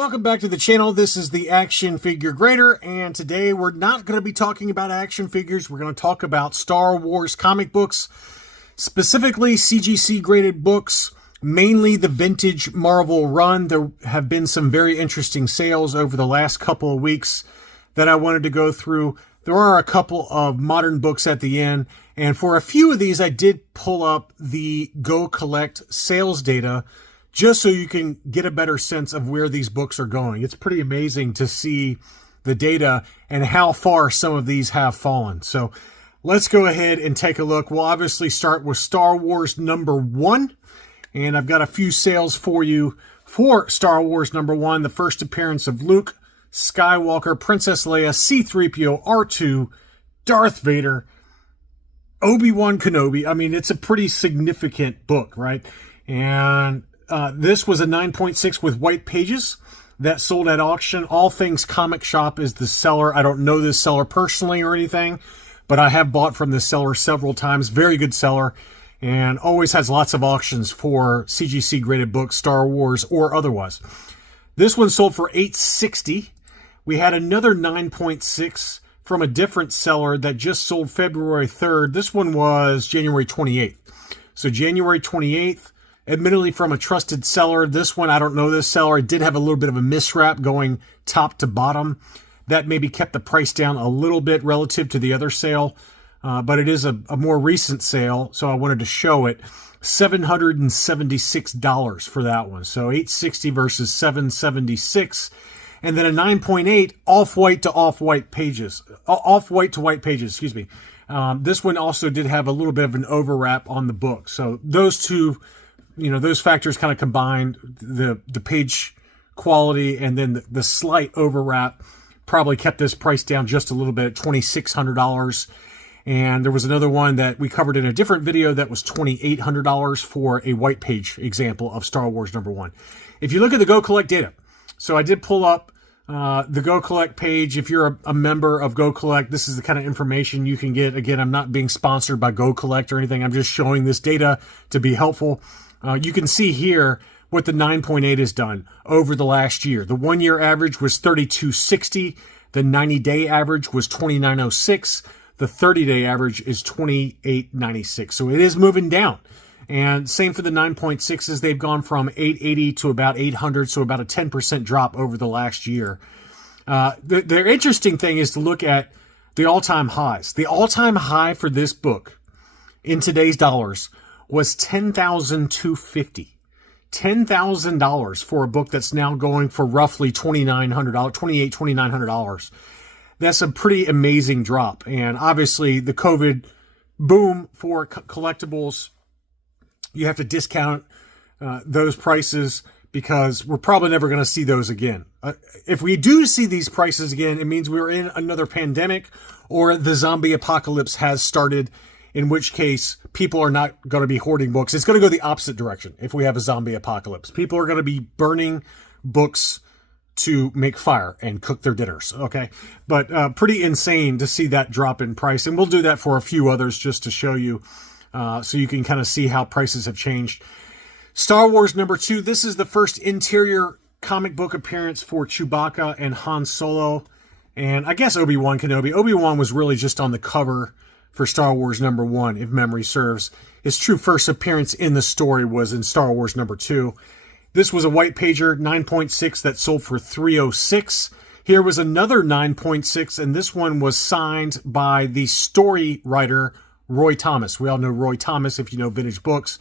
Welcome back to the channel. This is the Action Figure Grader, and today we're not going to be talking about action figures. We're going to talk about Star Wars comic books, specifically CGC graded books, mainly the vintage Marvel run. There have been some very interesting sales over the last couple of weeks that I wanted to go through. There are a couple of modern books at the end, and for a few of these I did pull up the Go Collect sales data just so you can get a better sense of where these books are going. It's pretty amazing to see the data and how far some of these have fallen. So let's go ahead and take a look. We'll obviously start with Star Wars #1, and I've got a few sales for you for Star Wars #1. The first appearance of Luke Skywalker, Princess Leia, C-3PO, R2, Darth Vader, Obi-Wan Kenobi. I mean, it's a pretty significant book, right? And this was a 9.6 with white pages that sold at auction. All Things Comic Shop is the seller. I don't know this seller personally or anything, but I have bought from this seller several times. Very good seller, and always has lots of auctions for CGC graded books, Star Wars or otherwise. This one sold for $8.60. We had another 9.6 from a different seller that just sold February 3rd. This one was January 28th. So January 28th. Admittedly from a trusted seller. This one, I don't know this seller. It did have a little bit of a miswrap going top to bottom. That maybe kept the price down a little bit relative to the other sale. But it is a more recent sale, so I wanted to show it. $776 for that one. So $860 versus $776. And then a 9.8 off-white to off-white pages. Off-white to white pages, excuse me. This one also did have a little bit of an overwrap on the book. So those two, those factors kind of combined, the page quality and then the slight overwrap probably kept this price down just a little bit at $2,600. And there was another one that we covered in a different video that was $2,800 for a white page example of Star Wars #1. If you look at the Go Collect data, so I did pull up the Go Collect page. If you're a member of Go Collect, this is the kind of information you can get. Again, I'm not being sponsored by Go Collect or anything. I'm just showing this data to be helpful. You can see here what the 9.8 has done over the last year. The 1-year average was 3260. The 90-day average was 2906. The 30-day average is 2896. So it is moving down. And same for the 9.6s. They've gone from 880 to about 800, so about a 10% drop over the last year. The interesting thing is to look at the all-time highs. The all-time high for this book in today's dollars was $10,250. $10,000 for a book that's now going for roughly $2,900. That's a pretty amazing drop. And obviously the COVID boom for collectibles, you have to discount those prices because we're probably never going to see those again. If we do see these prices again, it means we're in another pandemic or the zombie apocalypse has started, in which case people are not going to be hoarding books. It's going to go the opposite direction if we have a zombie apocalypse. People are going to be burning books to make fire and cook their dinners, okay? But pretty insane to see that drop in price. And we'll do that for a few others just to show you so you can kind of see how prices have changed. Star Wars #2. This is the first interior comic book appearance for Chewbacca and Han Solo. And I guess Obi-Wan Kenobi. Obi-Wan was really just on the cover for Star Wars #1, if memory serves. His true first appearance in the story was in Star Wars #2. This was a white pager, 9.6, that sold for $306. Here was another 9.6, and this one was signed by the story writer, Roy Thomas. We all know Roy Thomas if you know vintage books.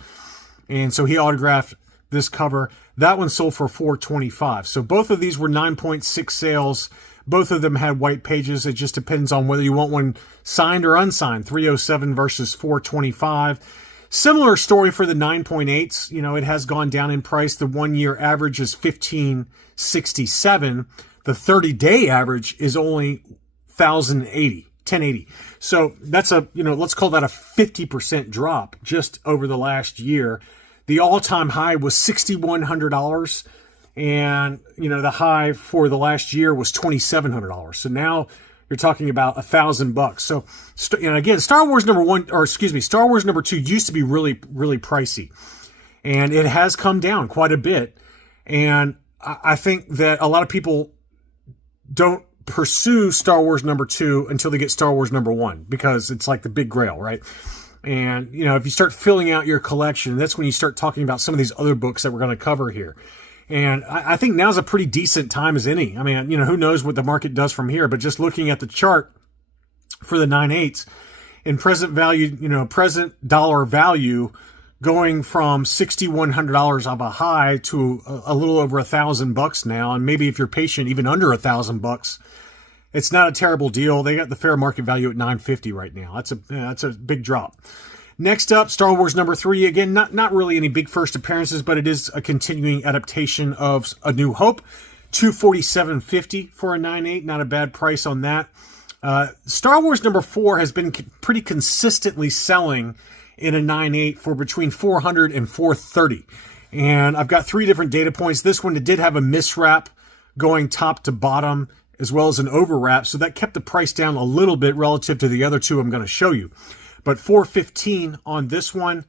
And so he autographed this cover. That one sold for $425. So both of these were 9.6 sales. Both of them had white pages. It just depends on whether you want one signed or unsigned. $307 versus $425. Similar story for the 9.8s. It has gone down in price. The 1-year average is $1,567. The 30-day average is only $1,080. So that's let's call that a 50% drop just over the last year. The all-time high was $6,100. And, the high for the last year was $2,700. So now you're talking about $1,000. So, again, Star Wars Star Wars #2 used to be really, really pricey. And it has come down quite a bit. And I think that a lot of people don't pursue Star Wars #2 until they get Star Wars #1, because it's like the big grail, right? And, you know, if you start filling out your collection, that's when you start talking about some of these other books that we're going to cover here. And I think now's a pretty decent time as any. I mean, you know, who knows what the market does from here, but just looking at the chart for the 9/8 in present value, you know, present dollar value, going from $6,100 of a high to a little over $1,000 now. And maybe if you're patient, even under $1,000, it's not a terrible deal. They got the fair market value at $950 right now. That's a big drop. Next up, Star Wars #3. Again, not really any big first appearances, but it is a continuing adaptation of A New Hope. $247.50 for a 9/8. Not a bad price on that. Star Wars #4 has been pretty consistently selling in a 9/8 for between $400 and $430. And I've got 3 different data points. This one, it did have a miswrap going top to bottom, as well as an overwrap. So that kept the price down a little bit relative to the other 2 I'm going to show you. But $415 on this one.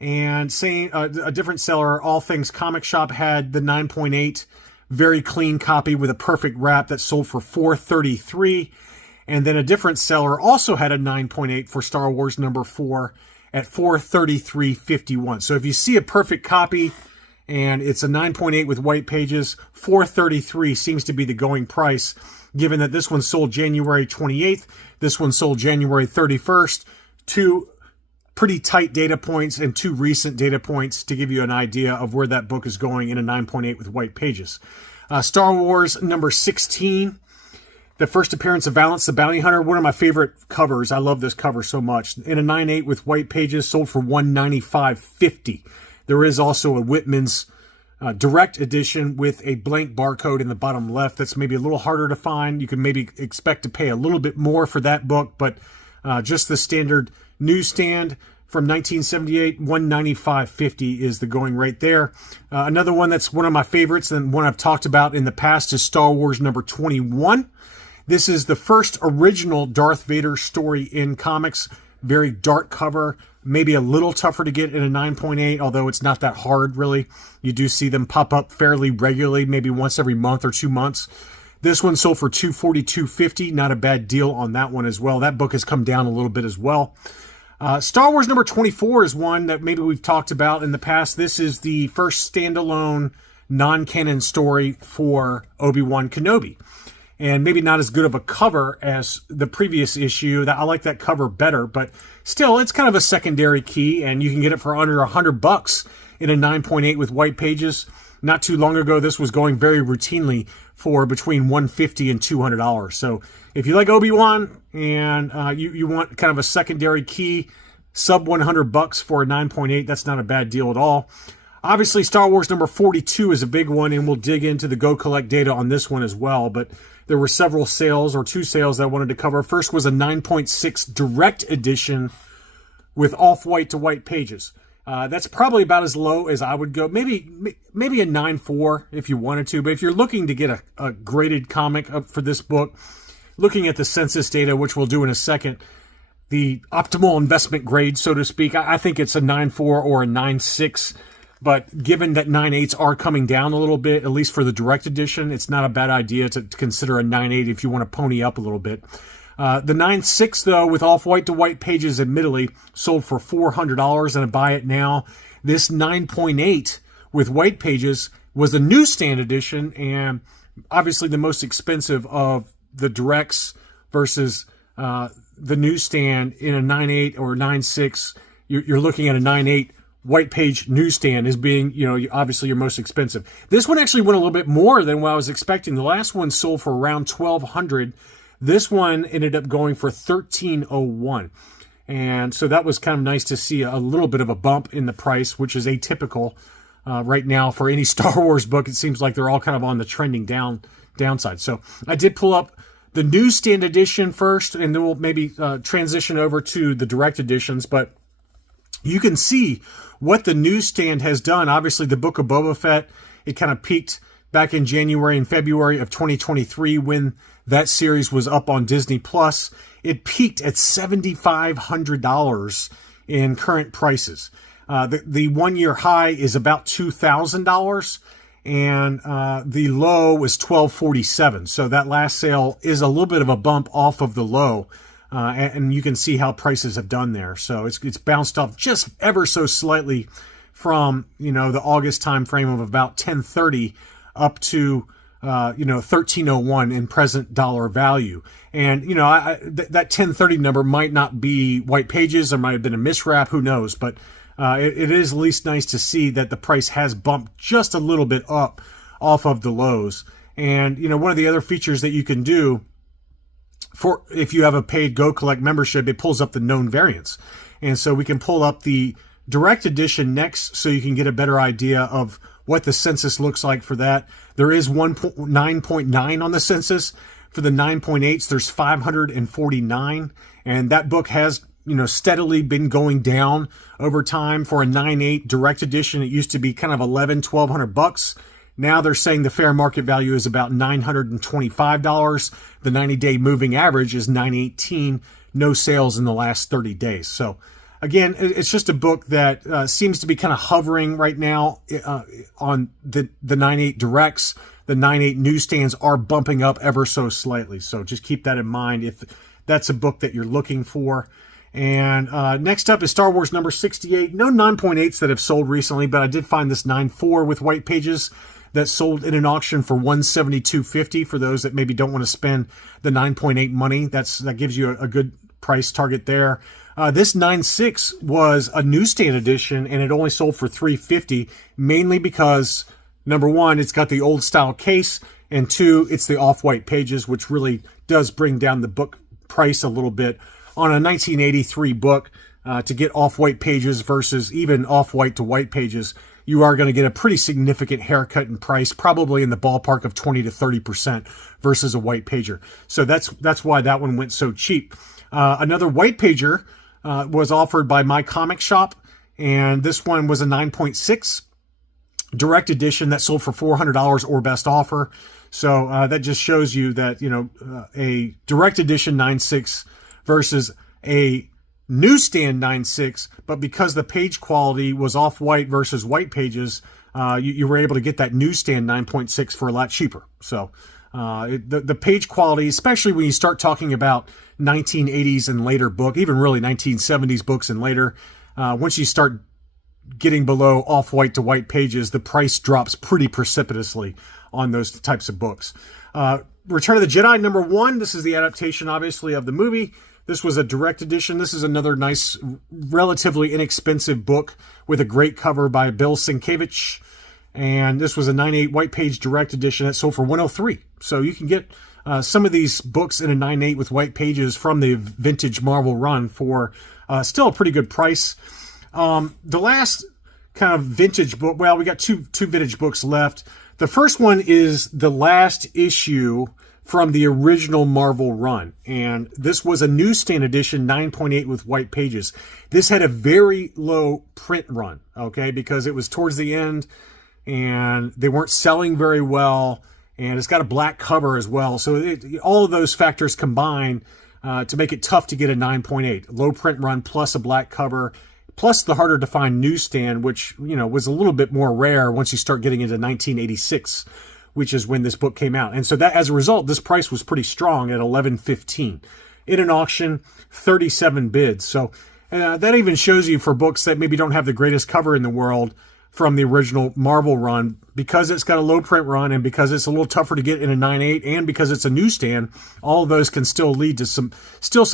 And same, a different seller, All Things Comic Shop, had the 9.8, very clean copy with a perfect wrap that sold for $433. And then a different seller also had a 9.8 for Star Wars #4 at $433.51. So if you see a perfect copy and it's a 9.8 with white pages, $433 seems to be the going price, given that this one sold January 28th, this one sold January 31st, 2 pretty tight data points and 2 recent data points to give you an idea of where that book is going in a 9.8 with white pages. Star Wars #16. The first appearance of Valance the Bounty Hunter, one of my favorite covers. I love this cover so much. In a 9.8 with white pages, sold for $195.50. There is also a Whitman's direct edition with a blank barcode in the bottom left. That's maybe a little harder to find. You can maybe expect to pay a little bit more for that book, but just the standard newsstand from 1978, $195.50 is the going rate there. Another one that's one of my favorites and one I've talked about in the past is Star Wars #21. This is the first original Darth Vader story in comics. Very dark cover, maybe a little tougher to get in a 9.8, although it's not that hard, really. You do see them pop up fairly regularly, maybe once every month or 2 months. This one sold for $242.50. Not a bad deal on that one as well. That book has come down a little bit as well. Star Wars #24 is one that maybe we've talked about in the past. This is the first standalone non-canon story for Obi-Wan Kenobi. And maybe not as good of a cover as the previous issue. I like that cover better, but still, it's kind of a secondary key, and you can get it for under $100 in a 9.8 with white pages. Not too long ago, this was going very routinely for between $150 and $200. So if you like Obi-Wan and you want kind of a secondary key, sub $100 for a 9.8, that's not a bad deal at all. Obviously, Star Wars #42 is a big one, and we'll dig into the Go Collect data on this one as well. But there were several sales, or 2 sales that I wanted to cover. First was a 9.6 direct edition with off-white to white pages. That's probably about as low as I would go. Maybe a 9.4 if you wanted to. But if you're looking to get a graded comic up for this book, looking at the census data, which we'll do in a second, the optimal investment grade, so to speak, I think it's a 9.4 or a 9.6. But given that 9.8s are coming down a little bit, at least for the direct edition, it's not a bad idea to consider a 9.8 if you want to pony up a little bit. The 9.6, though, with off-white to white pages, admittedly, sold for $400, and I buy it now. This 9.8 with white pages was the newsstand edition, and obviously the most expensive of the directs versus the newsstand. In a 9.8 or 9.6, you're looking at a 9.8 white page newsstand as being, you know, obviously your most expensive. This one actually went a little bit more than what I was expecting. The last one sold for around $1,200. This one ended up going for $1,301. And so that was kind of nice to see a little bit of a bump in the price, which is atypical right now for any Star Wars book. It seems like they're all kind of on the trending downside. So I did pull up the newsstand edition first, and then we'll maybe transition over to the direct editions. But you can see what the newsstand has done. Obviously, the Book of Boba Fett, it kind of peaked back in January and February of 2023 when that series was up on Disney+. It peaked at $7,500 in current prices. The 1-year high is about $2,000. and the low was $12.47. So that last sale is a little bit of a bump off of the low, and you can see how prices have done there. So it's bounced off just ever so slightly from, the August time frame of about 1030 up to 1301 in present dollar value. And, that 1030 number might not be white pages. There might have been a miswrap. Who knows? But it is at least nice to see that the price has bumped just a little bit up off of the lows. And, one of the other features that you can do for if you have a paid Go Collect membership, it pulls up the known variants. And so we can pull up the direct edition next so you can get a better idea of what the census looks like for that. There is 9.9 on the census. For the 9.8s, there's 549. And that book has, steadily been going down over time. For a 9.8 direct edition, it used to be kind of $1,200. Now they're saying the fair market value is about $925. The 90-day moving average is $918. No sales in the last 30 days. So again, it's just a book that seems to be kind of hovering right now on the 9.8 directs. The 9.8 newsstands are bumping up ever so slightly. So just keep that in mind if that's a book that you're looking for. And next up is Star Wars number 68. No 9.8s that have sold recently, but I did find this 9.4 with white pages that sold in an auction for $172.50 for those that maybe don't want to spend the 9.8 money. That gives you a good price target there. This 9.6 was a newsstand edition, and it only sold for $350, mainly because, number one, it's got the old style case, and two, it's the off-white pages, which really does bring down the book price a little bit. On a 1983 book, to get off-white pages versus even off-white to white pages, you are going to get a pretty significant haircut in price, probably in the ballpark of 20 to 30% versus a white pager. So that's why that one went so cheap. Another white pager was offered by My Comic Shop, and this one was a 9.6 direct edition that sold for $400 or best offer. So that just shows you that, a direct edition 9.6 versus a newsstand 9.6, but because the page quality was off-white versus white pages, you were able to get that newsstand 9.6 for a lot cheaper. So the page quality, especially when you start talking about 1980s and later book, even really 1970s books and later, once you start getting below off-white to white pages, the price drops pretty precipitously on those types of books. Return of the Jedi number 1. This is the adaptation, obviously, of the movie. This was a direct edition. This is another nice, relatively inexpensive book with a great cover by Bill Sienkiewicz. And this was a 9.8 white page direct edition that sold for $103. So you can get some of these books in a 9.8 with white pages from the vintage Marvel run for still a pretty good price. The last kind of vintage book, well, we got two vintage books left. The first one is the last issue from the original Marvel run. And this was a newsstand edition, 9.8 with white pages. This had a very low print run, okay, because it was towards the end and they weren't selling very well. And it's got a black cover as well. So all of those factors combine to make it tough to get a 9.8. Low print run plus a black cover, plus the harder to find newsstand, which, was a little bit more rare once you start getting into 1986. Which is when this book came out. And so that, as a result, this price was pretty strong at $11.15. In an auction, 37 bids. So that even shows you for books that maybe don't have the greatest cover in the world from the original Marvel run, because it's got a low print run and because it's a little tougher to get in a 9.8 and because it's a newsstand, all of those can still lead to some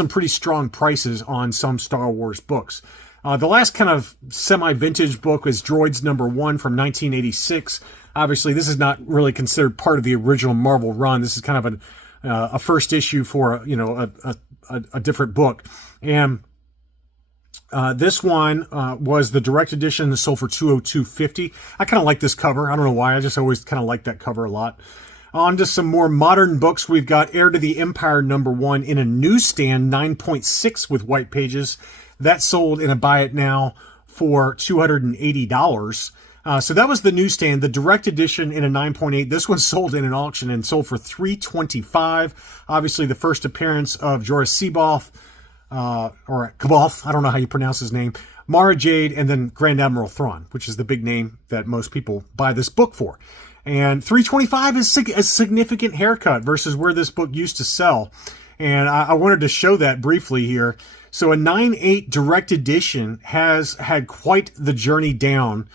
pretty strong prices on some Star Wars books. The last kind of semi-vintage book is Droids number 1 from 1986. Obviously, this is not really considered part of the original Marvel run. This is kind of a first issue for a different book. And this one was the direct edition that sold for $202.50. I kind of like this cover. I don't know why. I just always kind of like that cover a lot. On to some more modern books. We've got Heir to the Empire number 1 in a newsstand, 9.6 with white pages. That sold in a buy it now for $280. So that was the newsstand. The direct edition in a 9.8. This one sold in an auction and sold for $325. Obviously, the first appearance of Jorah C'baoth, or C'baoth, I don't know how you pronounce his name, Mara Jade, and then Grand Admiral Thrawn, which is the big name that most people buy this book for. And $325 is a significant haircut versus where this book used to sell. And I wanted to show that briefly here. So a 9/8 direct edition has had quite the journey down.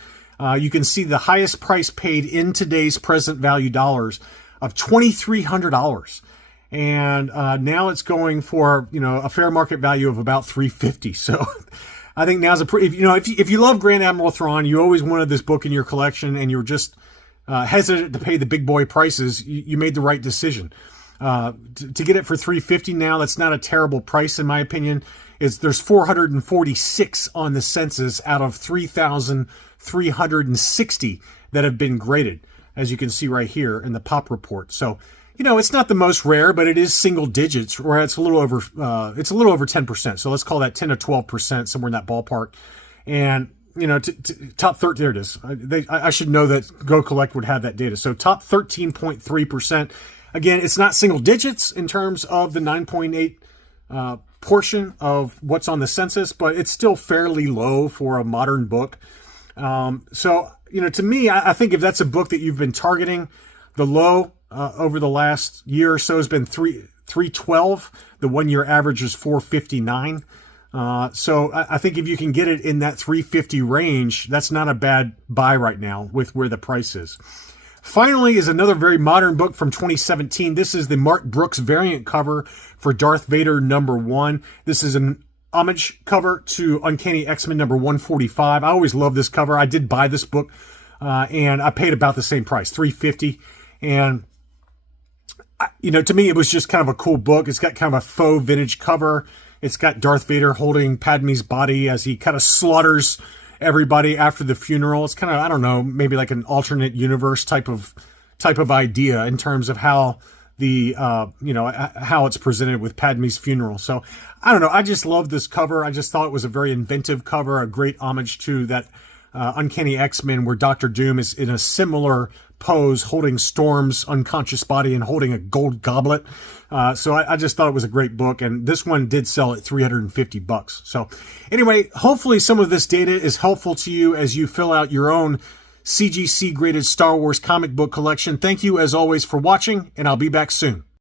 You can see the highest price paid in today's present value dollars of $2,300. And now it's going for, a fair market value of about $350. So I think now's a pretty, if you love Grand Admiral Thrawn, you always wanted this book in your collection and you're just hesitant to pay the big boy prices, you made the right decision. To get it for $350 now, that's not a terrible price in my opinion. There's 446 on the census out of 3,360 that have been graded, as you can see right here in the pop report. So, it's not the most rare, but it is single digits, or it's a little over 10%. So let's call that 10 to 12%, somewhere in that ballpark. And top 13, there it is. I should know that Go Collect would have that data. So top 13.3%. Again, it's not single digits in terms of the 9.8 portion of what's on the census, but it's still fairly low for a modern book. So, to me, I think if that's a book that you've been targeting, the low over the last year or so has been 312. The 1 year average is 459. So I think if you can get it in that 350 range, that's not a bad buy right now with where the price is. Finally is another very modern book from 2017. This is the Mark Brooks variant cover for Darth Vader #1. This is an homage cover to Uncanny X-Men #145. I always love this cover. I did buy this book, and I paid about the same price, $350. And to me, it was just kind of a cool book. It's got kind of a faux vintage cover. It's got Darth Vader holding Padme's body as he kind of slaughters everybody after the funeral. It's kind of, I don't know, maybe like an alternate universe type of idea in terms of how how it's presented with Padme's funeral. So I don't know. I just love this cover. I just thought it was a very inventive cover, a great homage to that Uncanny X-Men where Doctor Doom is in a similar pose holding Storm's unconscious body and holding a gold goblet. So I just thought it was a great book, and this one did sell at $350. So anyway, hopefully some of this data is helpful to you as you fill out your own CGC graded Star Wars comic book collection. Thank you as always for watching, and I'll be back soon.